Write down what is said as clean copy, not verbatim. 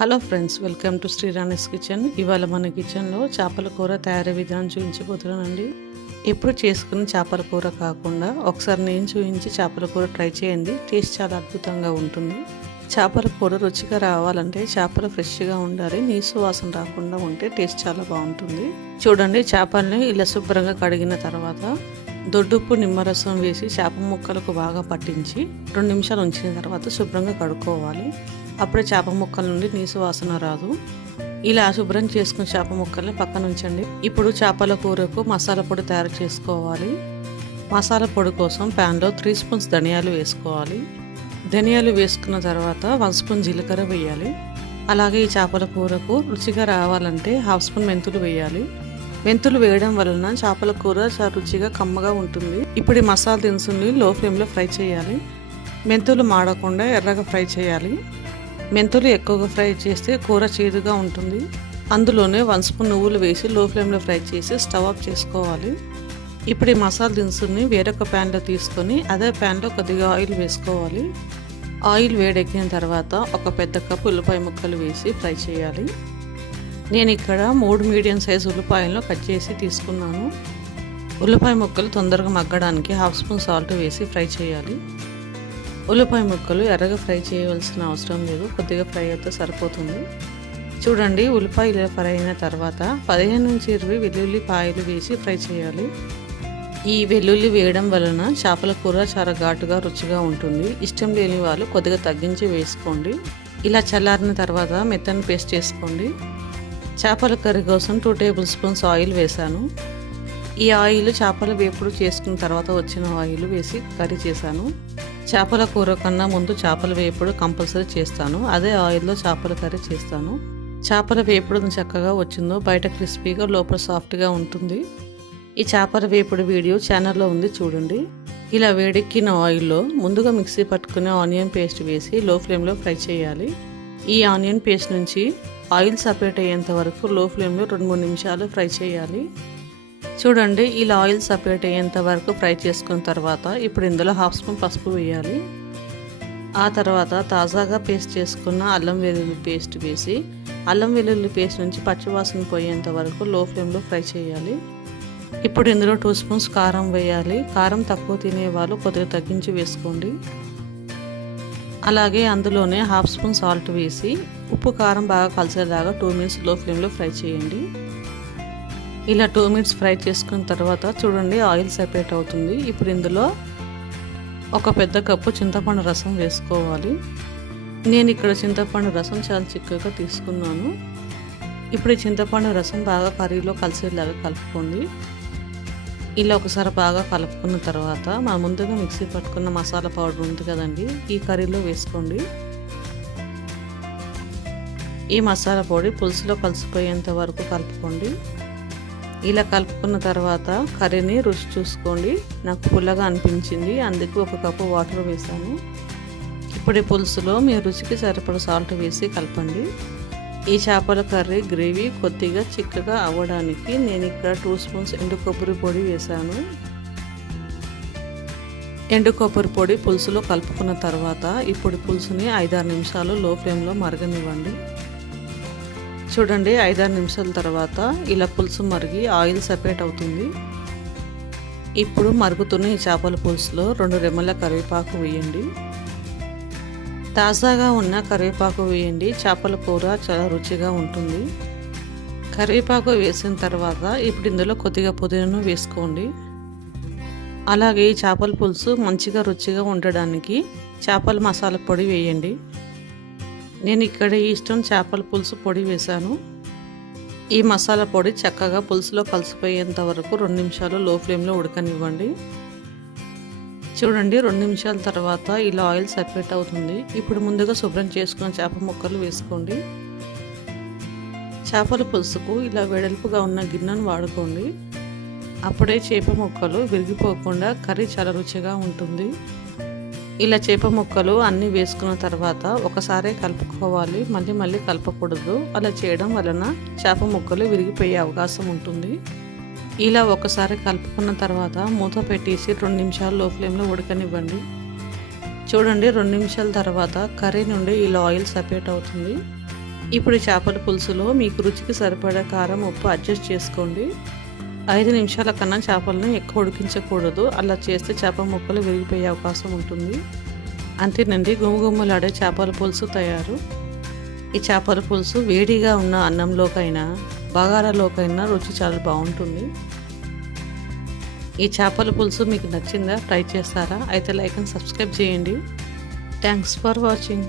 Hello friends, welcome to Srirani's kitchen. ఇవాళ మన కిచెన్లో చేపల కూర తయారీ విధానం చూపించబోతున్నానండి. ఎప్పుడు చేసుకుని చేపల కూర కాకుండా ఒకసారి నేను చూపించి చేపల కూర ట్రై చేయండి. టేస్ట్ చాలా అద్భుతంగా ఉంటుంది. చేపల కూర రుచిగా రావాలంటే చేపలు ఫ్రెష్గా ఉండాలి. నీసు వాసన రాకుండా ఉంటే టేస్ట్ చాలా బాగుంటుంది. చూడండి, చేపల్ని ఇలా శుభ్రంగా కడిగిన తర్వాత దొడ్డుప్పు నిమ్మరసం వేసి చేప ముక్కలకు బాగా పట్టించి 2 నిమిషాలు ఉంచిన తర్వాత శుభ్రంగా కడుక్కోవాలి. అప్పుడే చేప ముక్కల నుండి నీసు వాసన రాదు. ఇలా శుభ్రం చేసుకుని చేప ముక్కల్ని పక్కన ఉంచండి. ఇప్పుడు చేపల కూరకు మసాలా పొడి తయారు చేసుకోవాలి. మసాలా పొడి కోసం ప్యాన్లో 3 స్పూన్స్ ధనియాలు వేసుకోవాలి. ధనియాలు వేసుకున్న తర్వాత 1 స్పూన్ జీలకర్ర వేయాలి. అలాగే ఈ చేపల కూరకు రుచిగా రావాలంటే 1/2 స్పూన్ మెంతులు వేయాలి. మెంతులు వేయడం వలన చేపల కూర చాలా రుచిగా కమ్మగా ఉంటుంది. ఇప్పుడు ఈ మసాలా దినుసుల్ని లో ఫ్లేమ్లో ఫ్రై చేయాలి. మెంతులు మాడకుండా ఎర్రగా ఫ్రై చేయాలి. మెంతులు ఎక్కువగా ఫ్రై చేస్తే కూర చేదుగా ఉంటుంది. అందులోనే 1 స్పూన్ నువ్వులు వేసి లో ఫ్లేమ్లో ఫ్రై చేసి స్టవ్ ఆఫ్ చేసుకోవాలి. ఇప్పుడు ఈ మసాలా దినుసుల్ని వేరొక ప్యాన్లో తీసుకొని అదే ప్యాన్లో కొద్దిగా ఆయిల్ వేసుకోవాలి. ఆయిల్ వేడెక్కిన తర్వాత ఒక పెద్ద కప్పు ఉల్లిపాయ ముక్కలు వేసి ఫ్రై చేయాలి. నేను ఇక్కడ 3 మీడియం సైజు ఉల్లిపాయలను కట్ చేసి తీసుకున్నాను. ఉల్లిపాయ ముక్కలు తొందరగా మగ్గడానికి 1/2 స్పూన్ సాల్ట్ వేసి ఫ్రై చేయాలి. ఉల్లిపాయ ముక్కలు ఎర్రగా ఫ్రై చేయవలసిన అవసరం లేదు, కొద్దిగా ఫ్రై అయితే సరిపోతుంది. చూడండి, ఉల్లిపాయలు ఇలా ఫ్రై అయిన తర్వాత 15 నుంచి 20 వెల్లుల్లిపాయలు వేసి ఫ్రై చేయాలి. ఈ వెల్లుల్లి వేయడం వలన చేపల కూర చాలా ఘాటుగా రుచిగా ఉంటుంది. ఇష్టం లేని వాళ్ళు కొద్దిగా తగ్గించి వేసుకోండి. ఇలా చల్లారిన తర్వాత మెత్తని పేస్ట్ చేసుకోండి. చేపల కర్రీ కోసం 2 టేబుల్ స్పూన్స్ ఆయిల్ వేసాను. ఈ ఆయిల్ చేపల వేపుడు చేసుకున్న తర్వాత వచ్చిన ఆయిల్ వేసి కర్రీ చేశాను. చేపల కూర కన్నా ముందు చేపల వేపుడు కంపల్సరీ చేస్తాను. అదే ఆయిల్లో చేపల కర్రీ చేస్తాను. చేపల వేపుడు చక్కగా వచ్చిందో బయట క్రిస్పీగా లోపల సాఫ్ట్గా ఉంటుంది. ఈ చేపల వేపుడు వీడియో ఛానల్లో ఉంది, చూడండి. ఇలా వేడెక్కిన ఆయిల్లో ముందుగా మిక్సీ పట్టుకునే ఆనియన్ పేస్ట్ వేసి లో ఫ్లేమ్లో ఫ్రై చేయాలి. ఈ ఆనియన్ పేస్ట్ నుంచి ఆయిల్ సపరేట్ అయ్యేంత వరకు లో ఫ్లేమ్లో 2-3 నిమిషాలు ఫ్రై చేయాలి. చూడండి, ఇలా ఆయిల్ సపరేట్ అయ్యేంత వరకు ఫ్రై చేసుకున్న తర్వాత ఇప్పుడు ఇందులో 1/2 స్పూన్ పసుపు వేయాలి. ఆ తర్వాత తాజాగా పేస్ట్ చేసుకున్న అల్లం వెల్లుల్లి పేస్ట్ వేసి అల్లం వెల్లుల్లి పేస్ట్ నుంచి పచ్చివాసన పోయేంత వరకు లో ఫ్లేమ్లో ఫ్రై చేయాలి. ఇప్పుడు ఇందులో 2 స్పూన్స్ కారం వేయాలి. కారం తక్కువ తినేవాళ్ళు కొద్దిగా తగ్గించి వేసుకోండి. అలాగే అందులోనే 1/2 స్పూన్ సాల్ట్ వేసి ఉప్పు కారం బాగా కలిసేలాగా 2 మినిట్స్ లో ఫ్లేమ్లో ఫ్రై చేయండి. ఇలా 2 మినిట్స్ ఫ్రై చేసుకున్న తర్వాత చూడండి, ఆయిల్ సెపరేట్ అవుతుంది. ఇప్పుడు ఇందులో ఒక పెద్ద కప్పు చింతపండు రసం వేసుకోవాలి. నేను ఇక్కడ చింతపండు రసం చాలా చిక్కగా తీసుకున్నాను. ఇప్పుడు ఈ చింతపండు రసం బాగా కర్రీలో కలిసేలాగా కలుపుకోండి. ఇలా ఒకసారి బాగా కలుపుకున్న తర్వాత మనం ముందుగా మిక్సీ పట్టుకున్న మసాలా పౌడర్ ఉంది కదండి, ఈ కర్రీలో వేసుకోండి. ఈ మసాలా పొడి పులుసులో కలిసిపోయేంత వరకు కలుపుకోండి. ఇలా కలుపుకున్న తర్వాత కర్రీని రుచి చూసుకోండి. నాకు పుల్లగా అనిపించింది, అందుకు 1 కప్పు వాటర్ వేసాను. ఇప్పుడు ఈ పులుసులో మీ రుచికి సరిపడా సాల్ట్ వేసి కలపండి. ఈ చేపల కర్రీ గ్రేవీ కొద్దిగా చిక్కగా అవ్వడానికి నేను ఇక్కడ 2 స్పూన్స్ ఎండు కొబ్బరి పొడి వేసాను. ఎండు కొబ్బరి పొడి పులుసులో కలుపుకున్న తర్వాత ఇప్పుడు పులుసుని 5-6 నిమిషాలు లో ఫ్లేమ్లో మరగనివ్వండి. చూడండి, 5-6 నిమిషాల తర్వాత ఇలా పులుసు మరిగి ఆయిల్ సెపరేట్ అవుతుంది. ఇప్పుడు మరుగుతున్న ఈ చేపల పులుసులో 2 రెమ్మల కరివేపాకు వేయండి. తాజాగా ఉన్న కరివేపాకు వేయండి. చేపల కూర చాలా రుచిగా ఉంటుంది. కరివేపాకు వేసిన తర్వాత ఇప్పుడు ఇందులో కొద్దిగా పుదీనాను వేసుకోండి. అలాగే ఈ చేపల పులుసు మంచిగా రుచిగా ఉండడానికి చేపల మసాలా పొడి వేయండి. నేను ఇక్కడ ఈస్టర్న్ చేపల పులుసు పొడి వేశాను. ఈ మసాలా పొడి చక్కగా పులుసులో కలిసిపోయేంత వరకు 2 నిమిషాలు లో ఫ్లేమ్లో ఉడకనివ్వండి. చూడండి, 2 నిమిషాల తర్వాత ఇలా ఆయిల్ సెపరేట్ అవుతుంది. ఇప్పుడు ముందుగా శుభ్రం చేసుకున్న చేప ముక్కలు వేసుకోండి. చేపల పులుసుకు ఇలా వెడల్పుగా ఉన్న గిన్నెను వాడుకోండి. అప్పుడే చేప ముక్కలు విరిగిపోకుండా కర్రీ చాలా రుచిగా ఉంటుంది. ఇలా చేప ముక్కలు అన్నీ వేసుకున్న తర్వాత ఒకసారి కలుపుకోవాలి, మళ్ళీ కలపకూడదు. అలా చేయడం వలన చేప ముక్కలు విరిగిపోయే అవకాశం ఉంటుంది. ఇలా ఒకసారి కలుపుకున్న తర్వాత మూత పెట్టేసి 2 నిమిషాలు లో ఫ్లేమ్లో ఉడకనివ్వండి. చూడండి, 2 నిమిషాల తర్వాత కర్రీ నుండి ఇలా ఆయిల్ సెపరేట్ అవుతుంది. ఇప్పుడు ఈ చేపల పులుసులో మీకు రుచికి సరిపడా కారం ఉప్పు అడ్జస్ట్ చేసుకోండి. 5 నిమిషాల కన్నా చేపలను ఎక్కువ ఉడికించకూడదు. అలా చేస్తే చేప ముక్కలు విరిగిపోయే అవకాశం ఉంటుంది. అంతేనండి, గుమగుమలాడే చేపల పులుసు తయారు. ఈ చేపల పులుసు వేడిగా ఉన్న అన్నంలోకైనా బగారాలోకైనా రుచి చాలా బాగుంటుంది. ఈ చేపల పులుసు మీకు నచ్చిందా? ట్రై చేస్తారా? అయితే లైక్ అండ్ సబ్స్క్రైబ్ చేయండి. Thanks for watching.